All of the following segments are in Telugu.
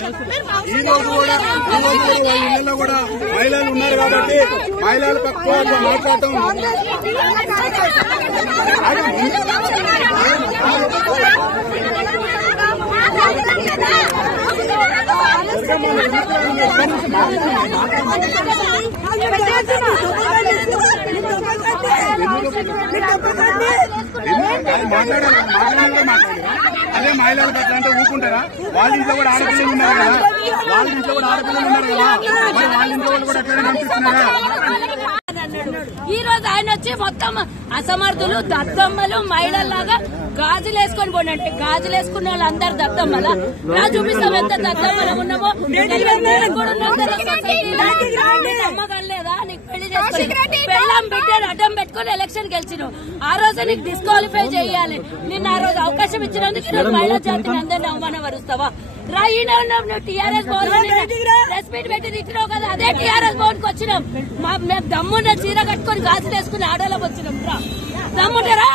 ఈ రోజు కూడా ఇళ్లలో కూడా మహిళలు ఉన్నారు కాబట్టి మహిళల పక్షంగా మాట్లాడటం అదే మహిళల పట్ల అంటే ఊరుకుంటారా? వాళ్ళ ఇంట్లో కూడా ఆడపిల్లలు ఉన్నారు కదా, వాళ్ళ ఇంట్లో కూడా ఆడపిల్లలు ఉన్నారు కదా, మరి వాళ్ళ ఇంట్లో కూడా ఎట్లా కనిపిస్తున్నారా? ఈ రోజు ఆయన వచ్చి మొత్తం అసమర్థులు దద్దమ్మలు మహిళల్లాగా గాజులు వేసుకొని పోనంటే గాజులు వేసుకున్న వాళ్ళందరూ దద్దమ్మలా నా చూపిస్తాం ఎంత దద్దమ్మలు ఉన్నామో. అమ్మగలేదా నీకు పెళ్లి చేసుకుని పెళ్ళాం బిడ్డను అడ్డం పెట్టుకుని ఎలక్షన్ గెలిచినావు. ఆ రోజు నీకు డిస్క్వాలిఫై చేయాలి. నిన్న ఆ రోజు అవకాశం ఇచ్చినందుకు ఈరోజు మహిళా జాతిని అందరినీ అవమానపరుస్తావా? రాయినే ఉన్నాం. నువ్వు టీఆర్ఎస్ భవన్ ప్రెస్ మీట్ పెట్టి తిట్టినావు కదా, అదే టీఆర్ఎస్ భవన్ కి వచ్చినాం. మేము దమ్మున్న చీర కట్టుకుని గాజులు వేసుకుని ఆడోళ్ళకి వచ్చినాం. రా దమ్ముంటారా?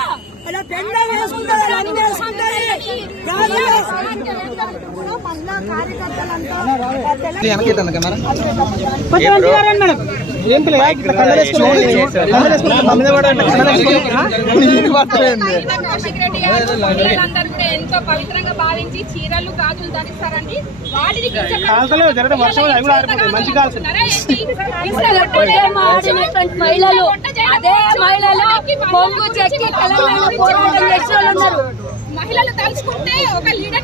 ఎంతో పవిత్రంగా భావించి చీరలు గాజులు ధరిస్తారండి. వాటిని మహిళలు అదే మహిళలు కొంగు చెక్కి తెలంగాణ పోరాటం చేసే వాళ్ళు ఉన్నారు. మహిళలు తలుచుకుంటే ఒక లీడర్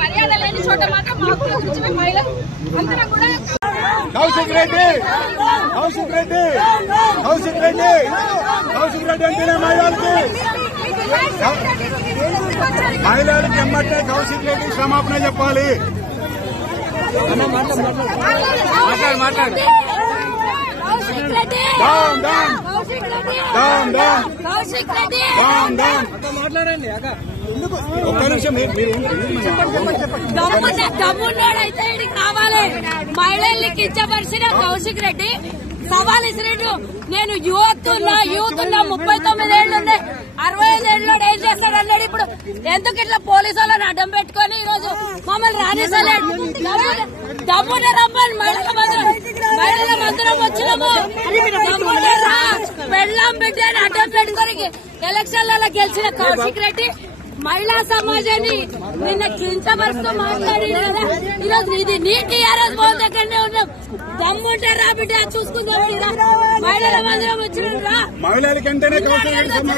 మర్యాద లేని చోట మాత్రం మా గురించి మహిళలు అందరం కూడా కౌశిక్ రెడ్డి అంటేనే మహిళలకి ఎమ్మటే కౌశిక్ రెడ్డి క్షమాపణ చెప్పాలి. ఒక్క నిమిషం దమ్మున్నాడైతే కావాలి. మహిళల్ని కించపరిచిన కౌశిక్ రెడ్డి సవాల్ ఇసిరెడ్డు. నేను యూత్ ఉన్నా 39 ఏళ్ళు ఉన్నాయి, 65 ఏళ్ళు ఏం చేస్తాడన్నాడు. ఇప్పుడు ఎందుకు ఇట్లా పోలీసు వాళ్ళని అడ్డం పెట్టుకొని ఈ రోజు మమ్మల్ని రాణిస్తలేడు? దమ్మున రమ్మని మహిళల మందిరం వచ్చినాము. పెళ్ళాం బిడ్డని అడ్డం పెట్టుకొని ఎలక్షన్లలో గెలిచిన కౌశిక్ రెడ్డి మహిళా సమాజాన్ని నిన్న కించపరుస్తూ మాట్లాడి ఈరోజు ఇది నీ టీఆర్ఎస్ భవన్ దగ్గరనే ఉన్నాం. దమ్ముంటే రా బిడ్డ చూసుకుందాం. మహిళల మందిరం వచ్చిన మహిళలకంటేనే